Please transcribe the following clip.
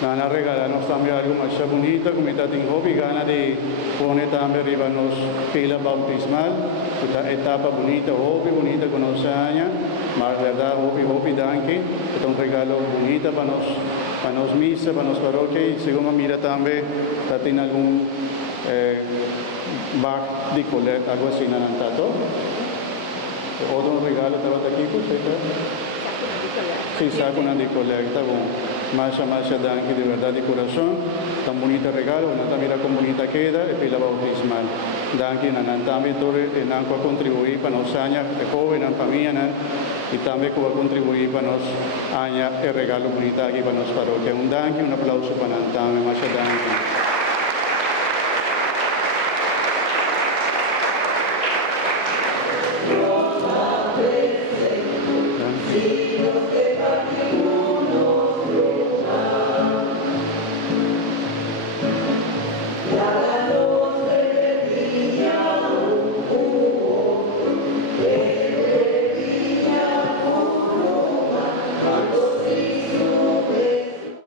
Nana regalanos también algo más bonito, como está en hobby, gana de poner también arriba nos pila bautismal, esta etapa bonita, hobby bonita con los años, más verdad, hobby danke, es un regalo bonito para nos misa, para nos parroquia, y según mira también, tiene algún bag de colecta, algo así, nanantato. Otro regalo estaba aquí, pues, sí, saco una de colecta, Masha danke de verdad de corazón, tan bonito regalo, una mira como bonita queda, y pila bautismal. Danke, nanan también todo en anco a contribuir para nos años de joven, en familia, y también que va a contribuir para nos años el regalo bonito aquí para nos parroquia. Un danke, un aplauso para Nan también, Masha danke.